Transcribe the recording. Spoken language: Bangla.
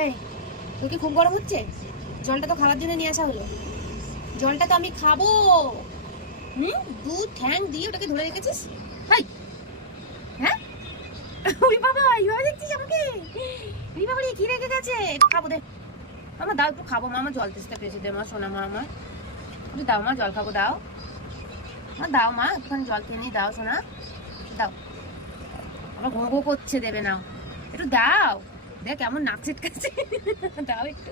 এই, তোর কি খুব গরম হচ্ছে? জলটা তো খাওয়ার জন্য নিয়ে আসা হলো। জলটা তো আমি খাবো। দুধ ঠ্যাং দিয়ে ওটাকে ধরে রেখেছিস। হাই, হ্যাঁ? ওই বাবা, এইভাবে দেখছিস আমাকে? এই বাবা, কি রেখে গেছে? একটু খাবো দে। আমার দাও, একটু খাবো মা, আমার জল তেষ্টা পেয়েছে। দে মা, শোনা মা আমার, একটু দাও মা, জল খাবো, দাও মা, দাও মা, একটুখানি জল খেয়ে নিয়ে দাও শোনা, দাও। আমার ঘো ঘো করছে, দেবে নাও, একটু দাও। দেখ কেমন নাক ছিটকাচ্ছে। দাও একটু।